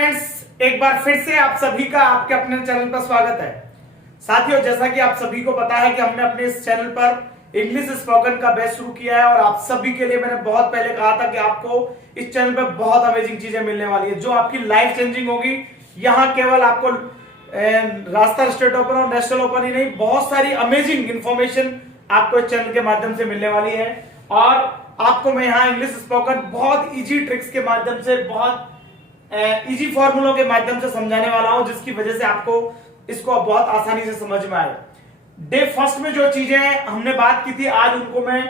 Friends, एक बार फिर से आप सभी का आपके अपने चैनल पर स्वागत है। साथियों, जैसा कि आप सभी को पता है कि हमने अपने इस चैनल पर इंग्लिश स्पोकन का बैच शुरू किया है और आप सभी के लिए मैंने बहुत पहले कहा था कि आपको इस चैनल पर बहुत अमेजिंग चीजें मिलने वाली है जो आपकी लाइफ चेंजिंग होगी। यहाँ केवल आपको रास्ता स्टेट ओपन और नेशनल ओपन ही नहीं, बहुत सारी अमेजिंग इंफॉर्मेशन आपको इस चैनल के माध्यम से मिलने वाली है और आपको मैं यहाँ इंग्लिश स्पोकन बहुत इजी ट्रिक्स के माध्यम से, बहुत इजी फॉर्मूलों के माध्यम से समझाने वाला हूं, जिसकी वजह से आपको इसको बहुत आसानी से समझ में आए। डे फर्स्ट में जो चीजें हमने बात की थी, आज उनको मैं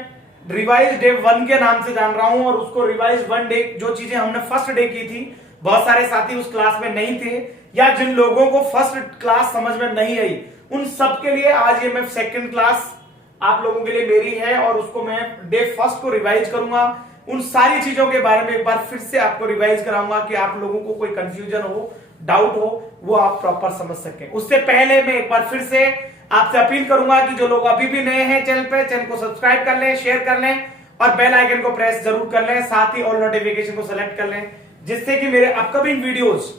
रिवाइज डे 1 के नाम से जान रहा हूं और उसको रिवाइज 1 डे, जो चीजें हमने फर्स्ट डे की थी, बहुत सारे साथी उस क्लास में नहीं थे या जिन लोगों को फर्स्ट क्लास समझ में नहीं आई, उन सबके लिए आज ये मैं सेकंड क्लास आप लोगों के लिए मेरी है और उसको मैं डे फर्स्ट को रिवाइज करूंगा। उन सारी चीजों के बारे में एक बार फिर से आपको रिवाइज कराऊंगा कि आप लोगों को कोई कंफ्यूजन हो, डाउट हो, वो आप प्रॉपर समझ सकें। उससे पहले मैं एक बार फिर से आपसे अपील करूंगा कि जो लोग अभी भी नए हैं चैनल पे, चैनल को सब्सक्राइब कर लें, शेयर कर लें और बेल आइकन को प्रेस जरूर कर लें, साथ ही ऑल नोटिफिकेशन को सेलेक्ट कर लें, जिससे कि मेरे अपकमिंग वीडियोस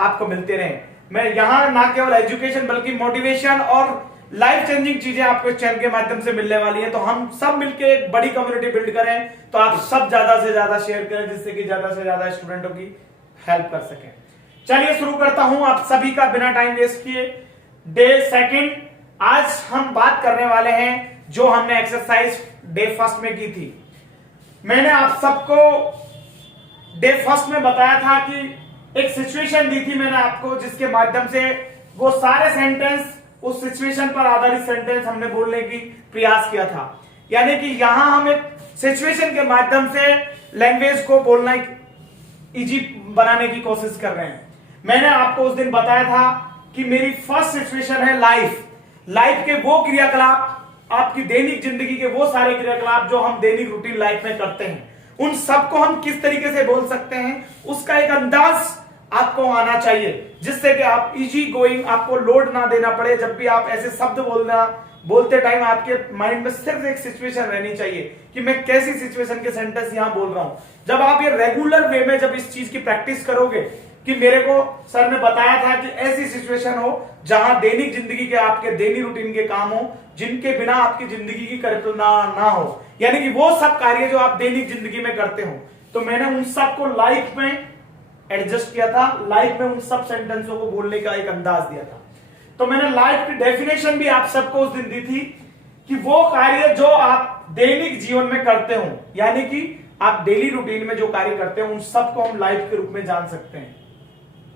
आपको मिलते रहे। मैं यहां ना केवल एजुकेशन बल्कि मोटिवेशन और लाइफ चेंजिंग चीजें आपको इस चैनल के माध्यम से मिलने वाली है। तो हम सब मिलकर एक बड़ी कम्युनिटी बिल्ड करें, तो आप सब ज्यादा से ज्यादा शेयर करें, जिससे कि ज्यादा से ज्यादा स्टूडेंटों की हेल्प कर सकें। चलिए शुरू करता हूं आप सभी का बिना टाइम वेस्ट किए। डे सेकंड, आज हम बात करने वाले हैं जो हमने एक्सरसाइज डे फर्स्ट में की थी। मैंने आप सबको डे फर्स्ट में बताया था कि एक सिचुएशन दी थी मैंने आपको, जिसके माध्यम से वो सारे सेंटेंस, उस सिचुएशन पर आधारित सेंटेंस हमने बोलने की प्रयास किया था। यानी कि यहां हम एक सिचुएशन के माध्यम से लैंग्वेज को बोलना इजी बनाने की कोशिश कर रहे हैं। मैंने आपको उस दिन बताया था कि मेरी फर्स्ट सिचुएशन है लाइफ के वो क्रियाकलाप, आपकी दैनिक जिंदगी के वो सारे क्रियाकलाप जो हम दैनिक रूटीन लाइफ में करते हैं, उन सबको हम किस तरीके से बोल सकते हैं, उसका एक अंदाज आपको आना चाहिए, जिससे कि आप इजी गोइंग, आपको लोड ना देना पड़े। जब भी आप ऐसे शब्द बोलते टाइम आपके माइंड में सिर्फ एक सिचुएशन रहनी चाहिए कि मैं कैसी सिचुएशन के सेंटेंस यहां बोल रहा हूं। जब आप ये रेगुलर वे में जब इस चीज की प्रैक्टिस करोगे कि मेरे को सर ने बताया था कि ऐसी सिचुएशन हो जहां दैनिक जिंदगी के, आपके दैनिक रूटीन के काम हो जिनके बिना आपकी जिंदगी की कल्पना ना हो, यानी कि वो सब कार्य जो आप दैनिक जिंदगी में करते हो, तो मैंने उन सबको लाइफ में एडजस्ट किया था, लाइफ में उन सब सेंटेंसों को बोलने का एक अंदाज दिया था। तो मैंने लाइफ की डेफिनेशन भी आप सबको उस दिन दी थी कि वो कार्य जो आप दैनिक जीवन में करते हो, यानी कि आप डेली रूटीन में जो कार्य करते हो, उन सबको हम लाइफ के रूप में जान सकते हैं।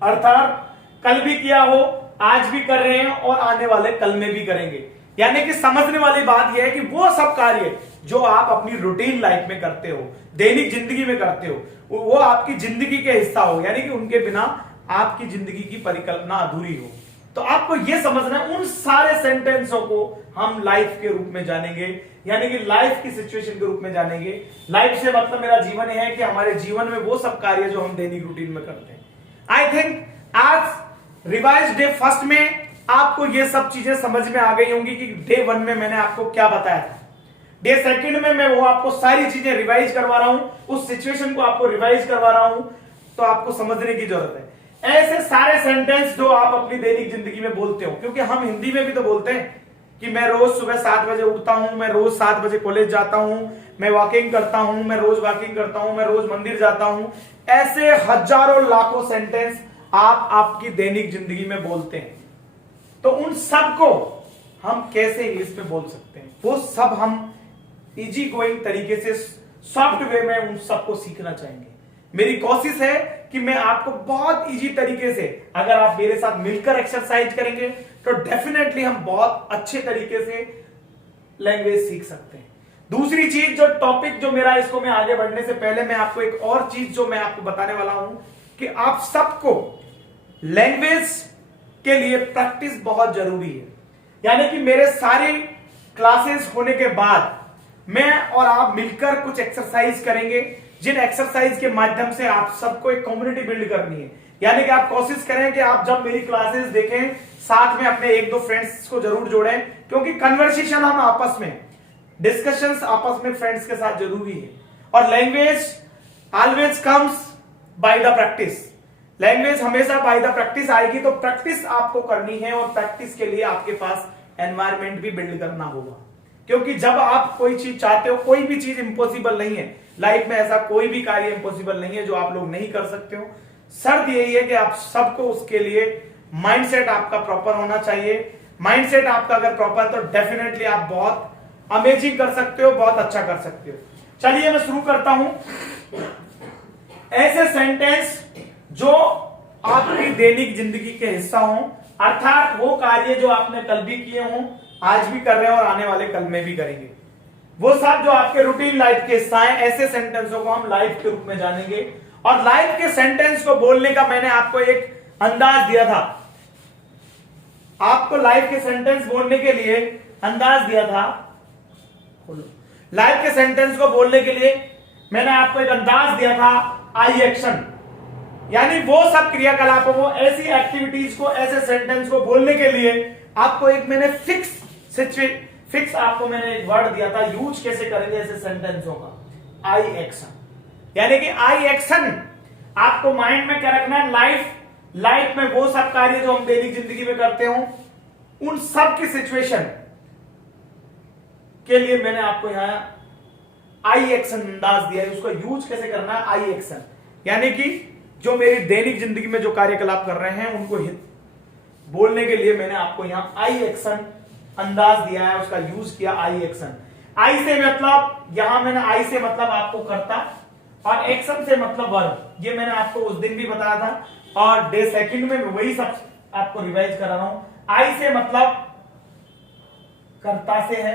अर्थात कल भी किया हो, आज भी कर रहे हैं और आने वाले कल में भी करेंगे। यानी कि समझने वाली बात यह है कि वो सब कार्य जो आप अपनी रूटीन लाइफ में करते हो, दैनिक जिंदगी में करते हो, वो आपकी जिंदगी के हिस्सा हो, यानी कि उनके बिना आपकी जिंदगी की परिकल्पना अधूरी हो। तो आपको यह समझना है, उन सारे सेंटेंसों को हम लाइफ के रूप में जानेंगे, यानी कि लाइफ की सिचुएशन के रूप में जानेंगे। लाइफ से मतलब मेरा जीवन है कि हमारे जीवन में वो सब कार्य जो हम दैनिक रूटीन में करते हैं। आई थिंक आज रिवाइज डे फर्स्ट में आपको ये सब चीजें समझ में आ गई होंगी कि डे 1 में मैंने आपको क्या बताया था। डे सेकंड में मैं वो आपको सारी चीजें रिवाइज करवा रहा हूं, उस सिचुएशन को आपको रिवाइज करवा रहा हूं, तो आपको समझने की जरूरत है। ऐसे सारे सेंटेंस जो आप अपनी दैनिक जिंदगी में बोलते हो, क्योंकि हम हिंदी में भी तो बोलते हैं कि मैं रोज सुबह 7 बजे उठता हूं, मैं रोज 7 बजे कॉलेज जाता हूं, मैं वॉकिंग करता हूं, मैं रोज वॉकिंग करता हूं, मैं रोज मंदिर जाता हूं। ऐसे हजारों लाखों सेंटेंस आप आपकी दैनिक जिंदगी में बोलते हैं। तो उन सब को हम कैसे इंग्लिश में बोल सकते हैं, वो सब हम इजी गोइंग तरीके से, सॉफ्ट वे में उन सबको सीखना चाहेंगे। मेरी कोशिश है कि मैं आपको बहुत इजी तरीके से, अगर आप मेरे साथ मिलकर एक्सरसाइज करेंगे तो डेफिनेटली हम बहुत अच्छे तरीके से लैंग्वेज सीख सकते हैं। दूसरी चीज, जो टॉपिक जो मेरा, इसको मैं आगे बढ़ने से पहले मैं आपको एक और चीज जो मैं आपको बताने वाला हूं कि आप सबको लैंग्वेज के लिए प्रैक्टिस बहुत जरूरी है। यानी कि मेरे सारी क्लासेस होने के बाद मैं और आप मिलकर कुछ एक्सरसाइज करेंगे, जिन एक्सरसाइज के माध्यम से आप सबको एक कम्युनिटी बिल्ड करनी है। यानी कि आप कोशिश करें कि आप जब मेरी क्लासेस देखें, साथ में अपने 1-2 फ्रेंड्स को जरूर जोड़ें, क्योंकि कन्वर्सेशन हम आपस में, डिस्कशंस आपस में फ्रेंड्स के साथ जरूरी है। और language always comes by the practice, language हमेशा बाय द प्रैक्टिस आएगी, तो प्रैक्टिस आपको करनी है और प्रैक्टिस के लिए आपके पास एनवायरमेंट भी बिल्ड करना होगा। क्योंकि जब आप कोई चीज चाहते हो, कोई भी चीज इंपॉसिबल नहीं है लाइफ में, ऐसा कोई भी कार्य इंपॉसिबल नहीं है जो आप लोग नहीं कर सकते हो। शर्त यही है कि आप सबको उसके लिए माइंडसेट आपका प्रॉपर होना चाहिए। माइंडसेट आपका अगर प्रॉपर है तो डेफिनेटली आप बहुत अमेजिंग कर सकते हो, बहुत अच्छा कर सकते हो। चलिए मैं शुरू करता हूं। ऐसे सेंटेंस जो आपकी दैनिक जिंदगी के हिस्सा हो, अर्थात वो कार्य जो आपने कल भी किए हों, आज भी कर रहे हैं और आने वाले कल में भी करेंगे, वो सब जो आपके रूटीन लाइफ के हिस्सा हैं, ऐसे सेंटेंसों को हम लाइफ के रूप में जानेंगे। और लाइफ के सेंटेंस को बोलने का मैंने आपको एक अंदाज दिया था, आपको लाइफ के सेंटेंस बोलने के लिए अंदाज दिया था। लाइफ के सेंटेंस को बोलने के लिए मैंने आपको एक अंदाज दिया था, आई एक्शन, यानी वो सब क्रियाकलापों को, ऐसी एक्टिविटीज को, ऐसे सेंटेंस को बोलने के लिए आपको एक मैंने फिक्स आपको मैंने एक वर्ड दिया था, यूज कैसे करेंगे ऐसे सेंटेंसों का, आई एक्शन। यानी कि आई एक्शन आपको माइंड में क्या रखना है, लाइफ में वो सब कार्य जो हम दैनिक जिंदगी में करते हो, उन सब की सिचुएशन के लिए मैंने आपको यहां आई एक्शन अंदाज दिया है। उसको यूज कैसे करना है, आई एक्शन, यानी कि जो मेरी दैनिक जिंदगी में जो कार्यकलाप कर रहे हैं उनको बोलने के लिए मैंने आपको यहां आई एक्शन अंदाज दिया है, उसका यूज किया, आई एक्शन। आई से मतलब, यहां मैंने आई से मतलब आपको करता, और एक्शन से मतलब वर्ब, ये मैंने आपको उस दिन भी बताया था और डे सेकंड में वही सब आपको रिवाइज करा रहा हूं। आई से मतलब कर्ता से है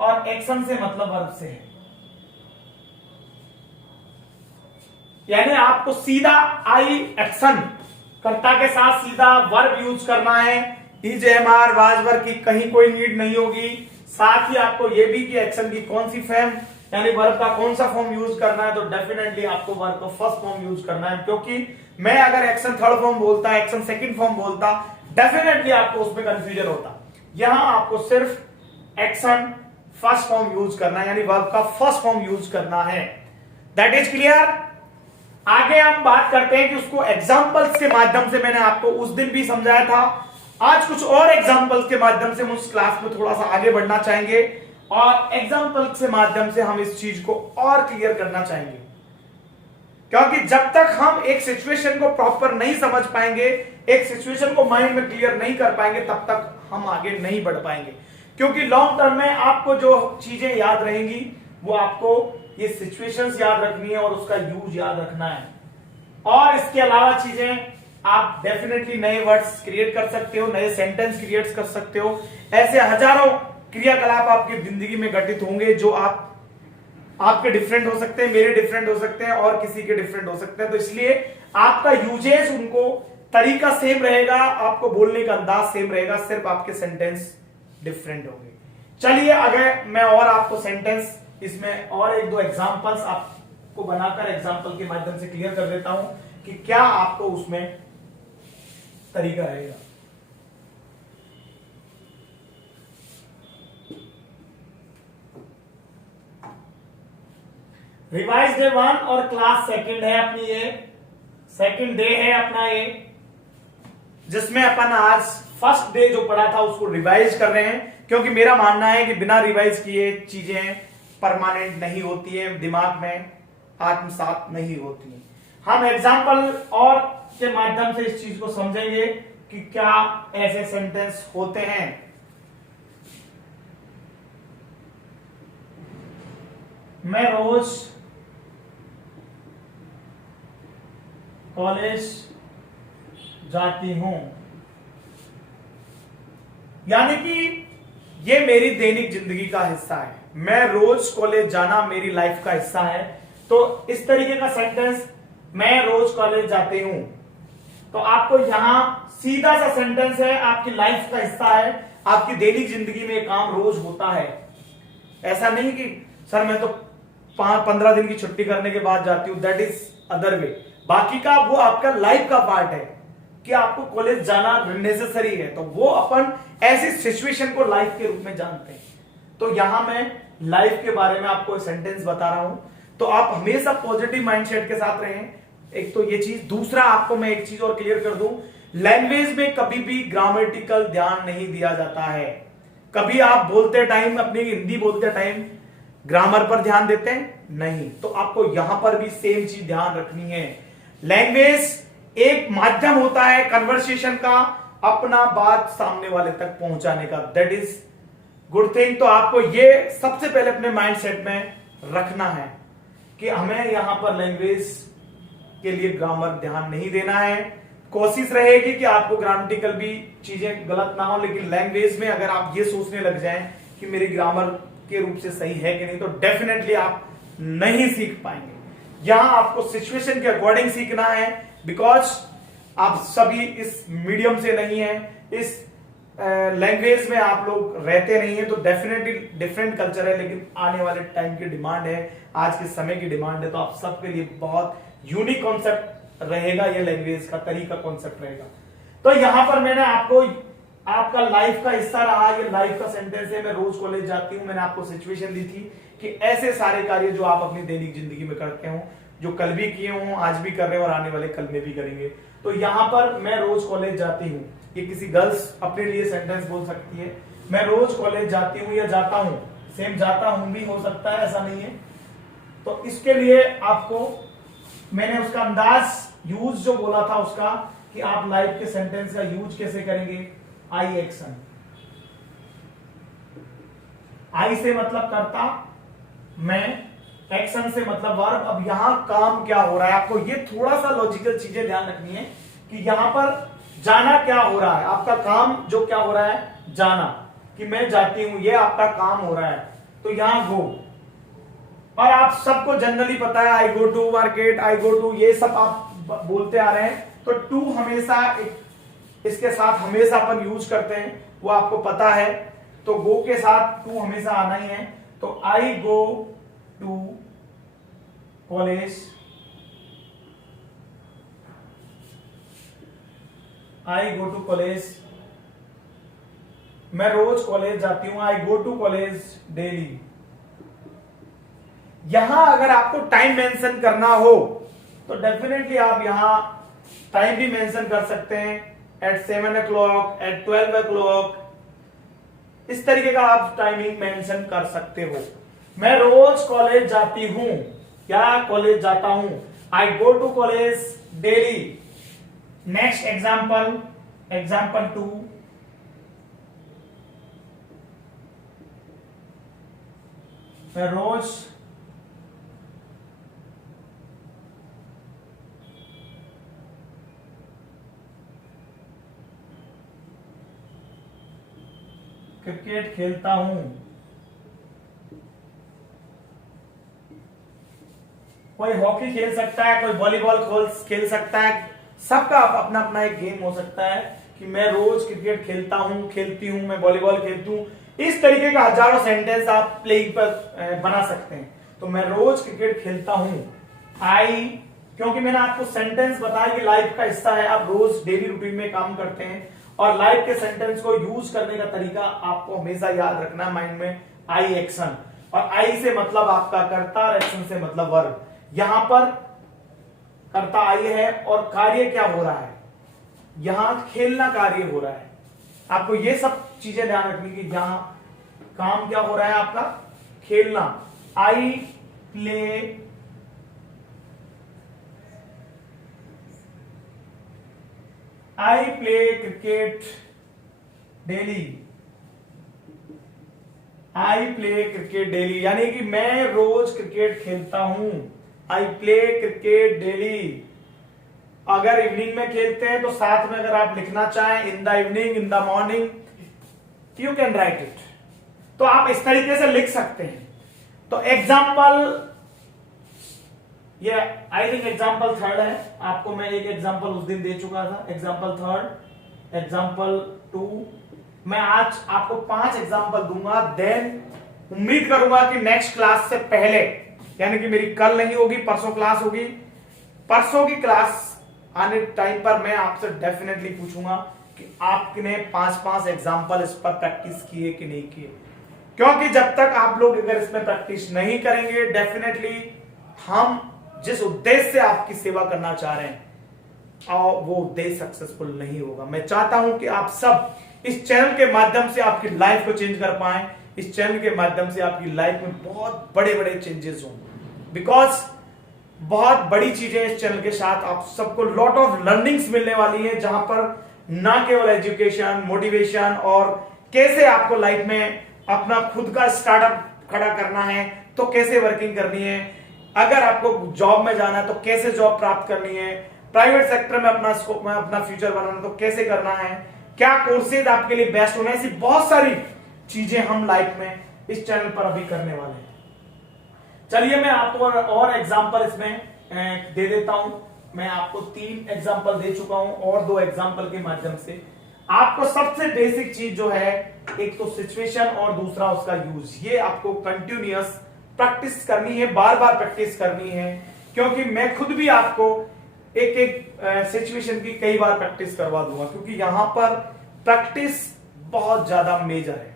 और एक्शन से मतलब वर्ब से है, यानी आपको सीधा आई एक्शन कर्ता के साथ सीधा वर्ब यूज करना है। इज, एम, आर, वाज, वर की कहीं कोई नीड नहीं होगी। साथ ही आपको यह भी कि एक्शन की कौन सी फॉर्म, यानी वर्ब का कौन सा फॉर्म यूज करना है, तो डेफिनेटली आपको वर्ब का फर्स्ट फॉर्म यूज करना है। क्योंकि मैं अगर एक्शन थर्ड फॉर्म बोलता, एक्शन सेकंड फॉर्म बोलता, डेफिनेटली आपको उसमें कंफ्यूजन होता। यहां आपको सिर्फ एक्शन फर्स्ट फॉर्म यूज करना है, यानी वर्ब का फर्स्ट फॉर्म यूज करना है। That is clear. आगे हम बात करते हैं कि उसको एग्जाम्पल्स के माध्यम से, मैंने आपको उस दिन भी समझाया था, आज कुछ और एग्जाम्पल्स के माध्यम से हम उस क्लास में थोड़ा सा आगे बढ़ना चाहेंगे और एग्जाम्पल्स के माध्यम से हम इस चीज को और क्लियर करना चाहेंगे। क्योंकि जब तक हम एक सिचुएशन को प्रॉपर नहीं समझ पाएंगे, एक सिचुएशन को माइंड में क्लियर नहीं कर पाएंगे, तब तक हम आगे नहीं बढ़ पाएंगे। क्योंकि लॉन्ग टर्म में आपको जो चीजें याद रहेंगी वो आपको ये सिचुएशंस याद रखनी है और उसका यूज याद रखना है। और इसके अलावा चीजें आप डेफिनेटली नए वर्ड्स क्रिएट कर सकते हो, नए सेंटेंस क्रिएट कर सकते हो। ऐसे हजारों क्रियाकलाप आपकी जिंदगी में घटित होंगे जो आपके डिफरेंट हो सकते हैं, मेरे डिफरेंट हो सकते हैं और किसी के डिफरेंट हो सकते हैं। तो इसलिए आपका यूजेस, उनको तरीका सेम रहेगा, आपको बोलने का अंदाज सेम रहेगा, सिर्फ आपके सेंटेंस डिफरेंट होंगे। चलिए अगर मैं और आपको सेंटेंस इसमें और एक दो एग्जांपल्स आपको बनाकर एग्जांपल के माध्यम से क्लियर कर देता हूं कि क्या आपको उसमें तरीका रहेगा। रिवाइज डे 1 और क्लास सेकंड है अपनी, ये सेकंड डे है अपना ये, जिसमें अपन आज फर्स्ट डे जो पढ़ा था उसको रिवाइज कर रहे हैं। क्योंकि मेरा मानना है कि बिना रिवाइज किए चीजें परमानेंट नहीं होती है, दिमाग में आत्मसात नहीं होती है। हम एग्जाम्पल और के माध्यम से इस चीज को समझेंगे कि क्या ऐसे सेंटेंस होते हैं। मैं रोज कॉलेज जाती हूं, यानी कि ये मेरी दैनिक जिंदगी का हिस्सा है। मैं रोज कॉलेज जाना मेरी लाइफ का हिस्सा है। तो इस तरीके का सेंटेंस, मैं रोज कॉलेज जाती हूं, तो आपको यहां सीधा सा सेंटेंस है, आपकी लाइफ का हिस्सा है, आपकी दैनिक जिंदगी में काम रोज होता है। ऐसा नहीं कि सर मैं तो 15 दिन की छुट्टी करने के बाद जाती हूं, दैट इज अदर वे। बाकी का वो आपका लाइफ का पार्ट है कि आपको कॉलेज जाना नेसेसरी है, तो वो अपन ऐसी सिचुएशन को लाइफ के रूप में जानते हैं। तो यहां मैं लाइफ के बारे में आपको सेंटेंस बता रहा हूं, तो आप हमेशा पॉजिटिव माइंडसेट के साथ रहें, एक तो ये चीज, दूसरा आपको मैं एक चीज और क्लियर कर दूं, लैंग्वेज में कभी भी ग्रामेटिकल ध्यान नहीं दिया जाता है। कभी आप बोलते टाइम, अपनी हिंदी बोलते टाइम ग्रामर पर ध्यान देते हैं? नहीं। तो आपको यहां पर भी सेम चीज ध्यान रखनी है। लैंग्वेज एक माध्यम होता है कन्वर्सेशन का, अपना बात सामने वाले तक पहुंचाने का। That is good thing. तो आपको ये सबसे पहले अपने माइंडसेट में रखना है कि हमें यहां पर लैंग्वेज के लिए ग्रामर ध्यान नहीं देना है। कोशिश रहेगी कि आपको ग्रामेटिकल भी चीजें गलत ना हो, लेकिन लैंग्वेज में अगर आप ये सोचने लग जाएं कि मेरी ग्रामर के रूप से सही है कि नहीं, तो डेफिनेटली आप नहीं सीख पाएंगे। यहां आपको सिचुएशन के अकॉर्डिंग सीखना है, बिकॉज आप सभी इस मीडियम से नहीं है, इस लैंग्वेज में आप लोग रहते नहीं है, तो डेफिनेटली डिफरेंट कल्चर है, लेकिन आने वाले टाइम की डिमांड है, आज के समय की डिमांड है, तो आप सबके लिए बहुत यूनिक कॉन्सेप्ट रहेगा, ये लैंग्वेज का तरीका कॉन्सेप्ट रहेगा। तो यहां पर मैंने आपको, आपका लाइफ का हिस्सा रहा, ये लाइफ का सेंटेंस है, मैं रोज कॉलेज जाती हूं। मैंने आपको सिचुएशन दी थी कि ऐसे सारे कार्य जो आप अपनी दैनिक जिंदगी में करते हो, जो कल भी किए हो, आज भी कर रहे हो और आने वाले कल में भी करेंगे। तो यहां पर मैं रोज कॉलेज जाती हूं, ये किसी गर्ल्स अपने लिए सेंटेंस बोल सकती है, मैं रोज कॉलेज जाती हूं या जाता हूं, सेम जाता हूं भी हो सकता है, ऐसा नहीं है। तो इसके लिए आपको मैंने उसका अंदाज, यूज जो बोला था उसका, कि आप लाइफ के सेंटेंस का यूज कैसे करेंगे। आई एक्शन, आई से मतलब करता, मैं, एक्शन से मतलब वर्ब। अब यहां काम क्या हो रहा है, आपको ये थोड़ा सा लॉजिकल चीजें ध्यान रखनी है कि यहां पर जाना क्या हो रहा है, आपका काम जो क्या हो रहा है, जाना, कि मैं जाती हूं, ये आपका काम हो रहा है। तो यहां गो, और आप सबको जनरली पता है, I go to market, I go to, ये सब आप बोलते आ रहे हैं। तो टू हमेशा इसके साथ हमेशा अपन यूज करते हैं, वो आपको पता है। तो गो के साथ टू हमेशा आना ही है। तो I go to college, I go to college, मैं रोज कॉलेज जाती हूं, I go to college daily. यहां अगर आपको टाइम मेंशन करना हो तो डेफिनेटली आप यहां टाइम भी मेंशन कर सकते हैं, एट 7 o'clock, एट 12 o'clock, इस तरीके का आप टाइमिंग मेंशन कर सकते हो। मैं रोज कॉलेज जाती हूं, क्या कॉलेज जाता हूं, I go to college daily. Next example, example 2, मैं रोज क्रिकेट खेलता हूं। कोई हॉकी खेल सकता है, कोई वॉलीबॉल खेल सकता है, सबका अपना अपना एक गेम हो सकता है कि मैं रोज क्रिकेट खेलता हूं, खेलती हूं, मैं वॉलीबॉल खेलती हूं। इस तरीके का हजारों सेंटेंस आप प्लेइंग पर बना सकते हैं। तो मैं रोज क्रिकेट खेलता हूं, आई, क्योंकि मैंने आपको सेंटेंस बताया कि लाइफ का हिस्सा है, आप रोज डेली रूटीन में काम करते हैं, और लाइफ के सेंटेंस को यूज करने का तरीका आपको हमेशा याद रखना माइंड में, आई एक्शन। और आई से मतलब आपका कर्ता, और एक्शन से मतलब वर्ब। यहां पर कर्ता आई है और कार्य क्या हो रहा है, यहां खेलना कार्य हो रहा है। आपको ये सब चीजें ध्यान रखनी कि यहां काम क्या हो रहा है आपका, खेलना। I play cricket daily, I play cricket daily, यानी कि मैं रोज क्रिकेट खेलता हूं, आई प्ले क्रिकेट डेली। अगर इवनिंग में खेलते हैं तो साथ में अगर आप लिखना चाहें, इन the evening, in the morning, you can write it. तो आप इस तरीके से लिख सकते हैं। तो एग्जाम्पल, ये आई थिंक एग्जाम्पल 3 है, आपको मैं एक एग्जाम्पल उस दिन दे चुका था, एग्जाम्पल 3, एग्जाम्पल 2। मैं आज आपको 5 एग्जाम्पल दूंगा, देन उम्मीद करूंगा कि नेक्स्ट क्लास से पहले, यानी कि मेरी कल नहीं होगी, परसों क्लास होगी, परसों की क्लास आने टाइम पर मैं आपसे डेफिनेटली पूछूंगा कि आपने 5-5 एग्जाम्पल इस पर प्रैक्टिस किए कि नहीं किए। क्योंकि जब तक आप लोग अगर इसमें प्रैक्टिस नहीं करेंगे, डेफिनेटली हम जिस उद्देश्य से आपकी सेवा करना चाह रहे हैं, और वो उद्देश्य सक्सेसफुल नहीं होगा। मैं चाहता हूं कि आप सब इस चैनल के माध्यम से आपकी लाइफ को चेंज कर पाएं, इस चैनल के माध्यम से आपकी लाइफ में बहुत बड़े बड़े चेंजेस हों, बिकॉज बहुत बड़ी चीजें इस चैनल के साथ आप सबको लॉट ऑफ लर्निंग्स मिलने वाली है, जहां पर ना केवल एजुकेशन, मोटिवेशन और कैसे आपको लाइफ में अपना खुद का स्टार्टअप खड़ा करना है तो कैसे वर्किंग करनी है, अगर आपको जॉब में जाना है तो कैसे जॉब प्राप्त करनी है, प्राइवेट सेक्टर में अपना स्कोप में अपना फ्यूचर बनाना तो कैसे करना है, क्या कोर्सेज आपके लिए बेस्ट होना है, ऐसी बहुत सारी चीजें हम लाइफ में इस चैनल पर अभी करने वाले हैं। चलिए मैं आपको और एग्जांपल इसमें दे देता हूं। मैं आपको 3 एग्जांपल दे चुका हूं और 2 एग्जांपल के माध्यम से आपको सबसे बेसिक चीज जो है, एक तो सिचुएशन और दूसरा उसका यूज, ये आपको कंटिन्यूअस प्रैक्टिस करनी है, बार बार प्रैक्टिस करनी है, क्योंकि मैं खुद भी आपको एक एक सिचुएशन की कई बार प्रैक्टिस करवा दूंगा, क्योंकि यहां पर प्रैक्टिस बहुत ज्यादा मेजर है।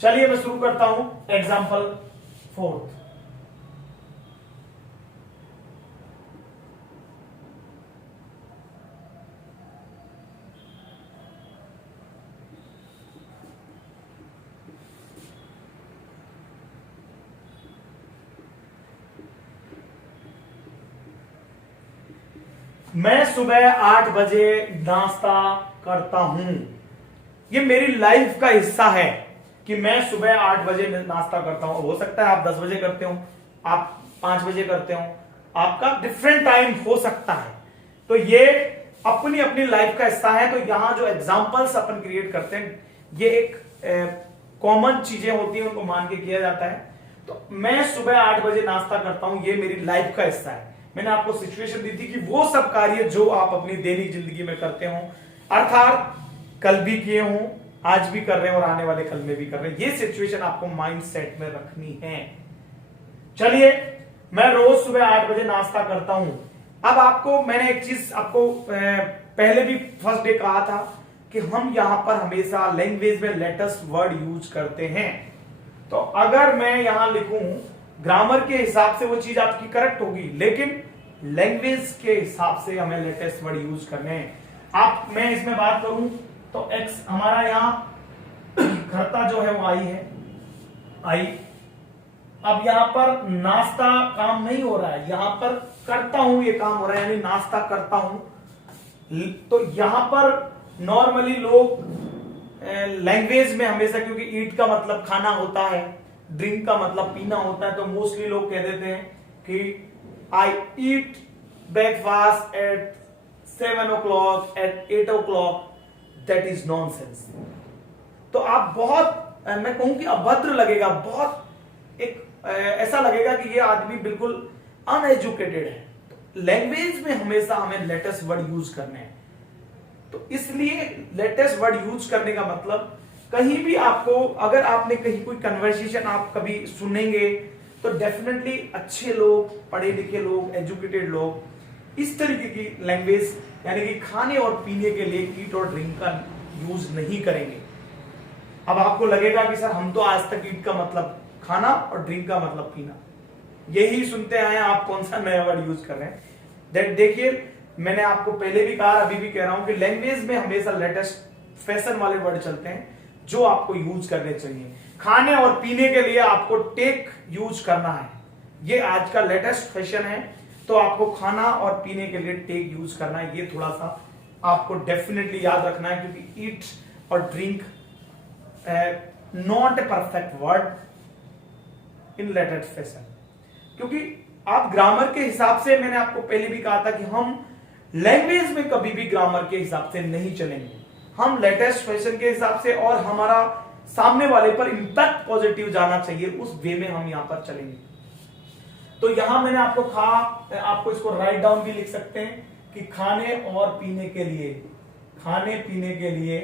चलिए मैं शुरू करता हूं एग्जांपल 4। मैं सुबह 8 बजे नाश्ता करता हूं। ये मेरी लाइफ का हिस्सा है कि मैं सुबह 8 बजे नाश्ता करता हूं। हो सकता है आप 10 बजे करते हो, आप 5 बजे करते हो, आपका डिफरेंट टाइम हो सकता है। तो ये अपनी अपनी लाइफ का हिस्सा है। तो यहां जो एग्जांपल्स अपन क्रिएट करते हैं, ये एक कॉमन चीजें होती हैं, उनको मान के किया जाता है। तो मैं सुबह 8 बजे नाश्ता करता हूं, ये मेरी लाइफ का हिस्सा है। मैंने आपको सिचुएशन दी थी कि वो सब कार्य जो आप अपनी दैनिक जिंदगी में करते हो, अर्थात कल भी किए हो, आज भी कर रहे हैं और आने वाले कल में भी कर रहे हैं, ये सिचुएशन आपको माइंड सेट में रखनी है। चलिए मैं रोज सुबह 8 बजे नाश्ता करता हूं। अब आपको मैंने एक चीज आपको पहले भी फर्स्ट डे कहा था कि हम यहां पर हमेशा लैंग्वेज में लेटेस्ट वर्ड यूज करते हैं। तो अगर मैं यहां लिखूं ग्रामर के हिसाब से वो चीज आपकी करेक्ट होगी, लेकिन लैंग्वेज के हिसाब से हमें लेटेस्ट वर्ड यूज करने हैं। आप मैं इसमें बात करूं तो एक्स हमारा यहां करता जो है वो आई है, आई। अब यहां पर नाश्ता काम नहीं हो रहा है, यहां पर करता हूं ये काम हो रहा है, यानी नाश्ता करता हूं। तो यहां पर नॉर्मली लोग लैंग्वेज में हमेशा, क्योंकि ईट का मतलब खाना होता है, ड्रिंक का मतलब पीना होता है, तो मोस्टली लोग कह देते हैं कि I eat breakfast at 7 o'clock at 8 o'clock। That is nonsense. तो आप बहुत, मैं कहूं कि अभद्र लगेगा, बहुत एक ऐसा लगेगा कि ये आदमी बिल्कुल अनएजुकेटेड है। लैंग्वेज में हमेशा हमें लेटेस्ट वर्ड यूज करने हैं। तो इसलिए लेटेस्ट वर्ड यूज करने का मतलब, कहीं भी आपको, अगर आपने कहीं कोई कन्वर्सेशन आप कभी सुनेंगे तो डेफिनेटली अच्छे लोग, पढ़े लिखे लोग, एजुकेटेड लोग इस तरीके की लैंग्वेज, यानी कि खाने और पीने के लिए ईट और ड्रिंक का यूज नहीं करेंगे। अब आपको लगेगा कि सर हम तो आज तक ईट का मतलब खाना और ड्रिंक का मतलब पीना यही सुनते आए हैं, आप कौन सा नया वर्ड यूज कर रहे हैं। दैट देखिए, मैंने आपको पहले भी कहा, अभी भी कह रहा हूं कि लैंग्वेज में हमेशा लेटेस्ट फैशन वाले वर्ड चलते हैं जो आपको यूज करने चाहिए। खाने और पीने के लिए आपको टेक यूज करना है, ये आज का लेटेस्ट फैशन है। तो आपको खाना और पीने के लिए टेक यूज करना है, ये थोड़ा सा आपको डेफिनेटली याद रखना है, क्योंकि ईट और drink not a perfect word in latest fashion. क्योंकि आप ग्रामर के हिसाब से, मैंने आपको पहले भी कहा था कि हम लैंग्वेज में कभी भी ग्रामर के हिसाब से नहीं चलेंगे, हम लेटेस्ट फैशन के हिसाब से, और हमारा सामने वाले पर इंपैक्ट पॉजिटिव जाना चाहिए, उस वे में हम यहां पर चलेंगे। तो यहां मैंने आपको कहा, आपको इसको राइट डाउन भी लिख सकते हैं कि खाने और पीने के लिए, खाने पीने के लिए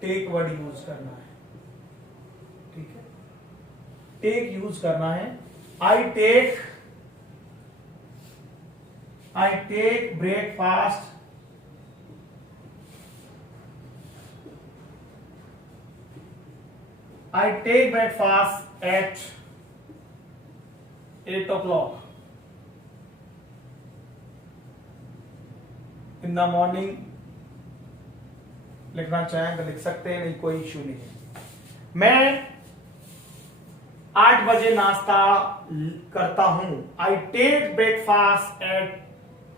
टेक वर्ड यूज करना है, ठीक है, टेक यूज करना है। I take breakfast I take breakfast at 8 o'clock। In the morning लिखना चाहें तो लिख सकते हैं, नहीं कोई इश्यू नहीं है। मैं 8 बजे नाश्ता करता हूं। I take breakfast at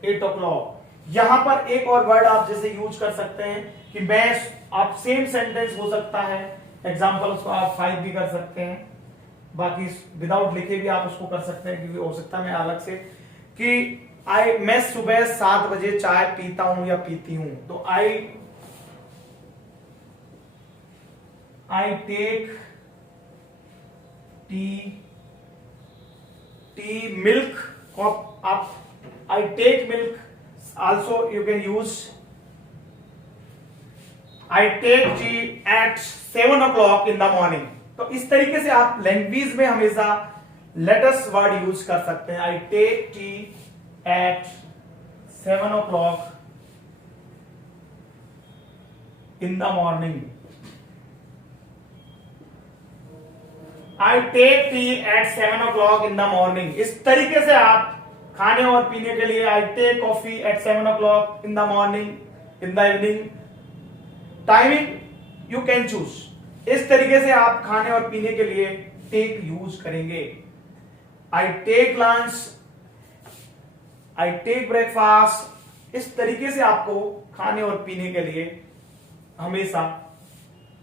8 o'clock। यहां पर एक और वर्ड आप जैसे यूज कर सकते हैं कि मैं, आप सेम सेंटेंस हो सकता है, एग्जाम्पल उसको आप 5 भी कर सकते हैं, बाकी विदाउट लिखे भी आप उसको कर सकते हैं, क्योंकि हो सकता है मैं अलग से कि मैं सुबह 7 बजे चाय पीता हूं या पीती हूं। तो आई टेक टी मिल्क, आप I take milk, also you can use I take tea at 7 o'clock in the morning. तो इस तरीके से आप लैंग्वेज में हमेशा लेटेस्ट वर्ड यूज कर सकते हैं। I take tea at 7 o'clock in the morning. I take tea at 7 o'clock in the morning. इस तरीके से आप खाने और पीने के लिए I take coffee at 7 o'clock in the morning, in the evening. Timing you can choose. इस तरीके से आप खाने और पीने के लिए टेक यूज करेंगे। I take lunch, I take breakfast. इस तरीके से आपको खाने और पीने के लिए हमेशा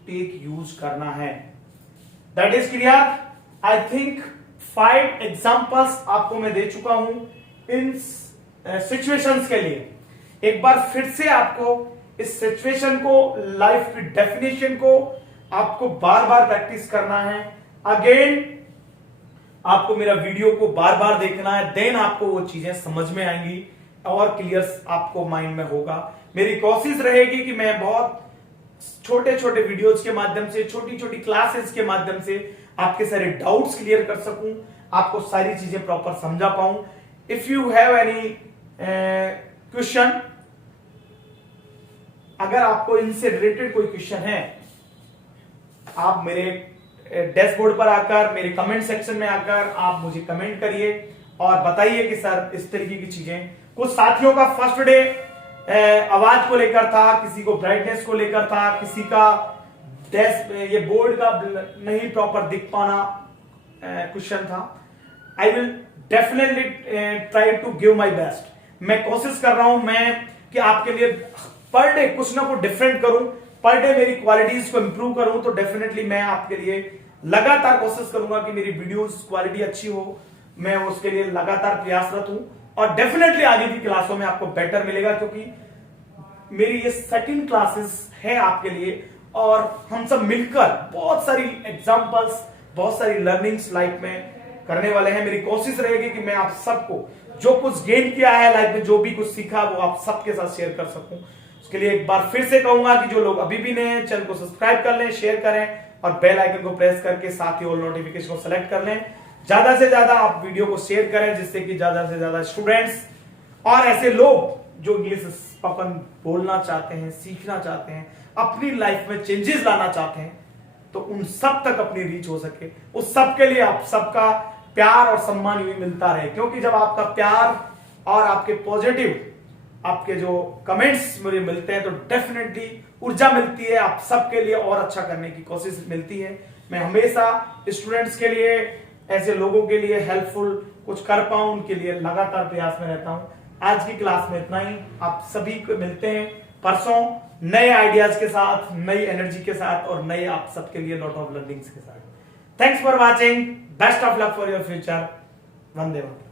टेक यूज करना है। That is clear. I think 5 examples आपको मैं दे चुका हूं इन सिचुएशंस के लिए। एक बार फिर से आपको इस सिचुएशन को, लाइफ की डेफिनेशन को आपको बार बार प्रैक्टिस करना है। अगेन आपको मेरा वीडियो को बार बार देखना है, देन आपको वो चीजें समझ में आएंगी और क्लियर आपको माइंड में होगा। मेरी कोशिश रहेगी कि मैं बहुत छोटे छोटे वीडियोस के माध्यम से, छोटी छोटी क्लासेस के माध्यम से आपके सारे डाउट्स क्लियर कर सकूं, आपको सारी चीजें प्रॉपर समझा पाऊं। If you have any question, अगर आपको इनसे रिलेटेड कोई क्वेश्चन है, आप मेरे डैशबोर्ड पर आकर, मेरे कमेंट सेक्शन में आकर आप मुझे कमेंट करिए और बताइए कि सर इस तरीके की चीजें। कुछ साथियों का फर्स्ट डे आवाज को लेकर था, किसी को ब्राइटनेस को लेकर था, किसी का ये बोर्ड का नहीं प्रॉपर दिख पाना क्वेश्चन था। I will definitely try to give my best. मैं कोशिश कर रहा हूं कि आपके लिए पर डे कुछ ना कुछ डिफरेंट करूं, पर डे मेरी क्वालिटीज को इंप्रूव करूं। तो डेफिनेटली मैं आपके लिए लगातार कोशिश करूंगा कि मेरी वीडियोस क्वालिटी अच्छी हो। मैं उसके लिए लगातार प्रयासरत हूं और डेफिनेटली आगे की क्लासों में आपको बेटर मिलेगा, क्योंकि मेरी ये सेकंड क्लासेस है आपके लिए और हम सब मिलकर बहुत सारी एग्जांपल्स, बहुत सारी लर्निंग्स लाइफ में करने वाले हैं। मेरी कोशिश रहेगी कि मैं आप सबको जो कुछ गेन किया है लाइफ में, जो भी कुछ सीखा, वो आप सबके साथ शेयर कर सकूं। उसके लिए एक बार फिर से कहूंगा कि जो लोग अभी भी नए हैं, चैनल को सब्सक्राइब कर लें, शेयर करें और बेल आइकन को प्रेस करके साथ ही ऑल नोटिफिकेशन को सेलेक्ट कर लें। ज्यादा से ज्यादा आप वीडियो को शेयर करें, जिससे कि ज्यादा से ज्यादा स्टूडेंट्स और ऐसे लोग जो इंग्लिश स्पोकन बोलना चाहते हैं, सीखना चाहते हैं, अपनी लाइफ में चेंजेस लाना चाहते हैं, तो उन सब तक अपनी रीच हो सके। उस सब के लिए आप सबका प्यार और सम्मान यूं मिलता रहे, क्योंकि जब आपका प्यार और आपके पॉजिटिव आपके जो कमेंट्स मुझे मिलते हैं तो डेफिनेटली ऊर्जा मिलती है, आप सबके लिए और अच्छा करने की कोशिश मिलती है। मैं हमेशा स्टूडेंट्स के लिए, ऐसे लोगों के लिए हेल्पफुल कुछ कर पाऊं, उनके लिए लगातार प्रयास में रहता हूं। आज की क्लास में इतना ही। आप सभी को मिलते हैं परसों नए आइडियाज के साथ, नई एनर्जी के साथ और नए आप सबके लिए लॉट ऑफ लर्निंग्स के साथ। Thanks for watching. Best of luck for your future. Vande Mataram.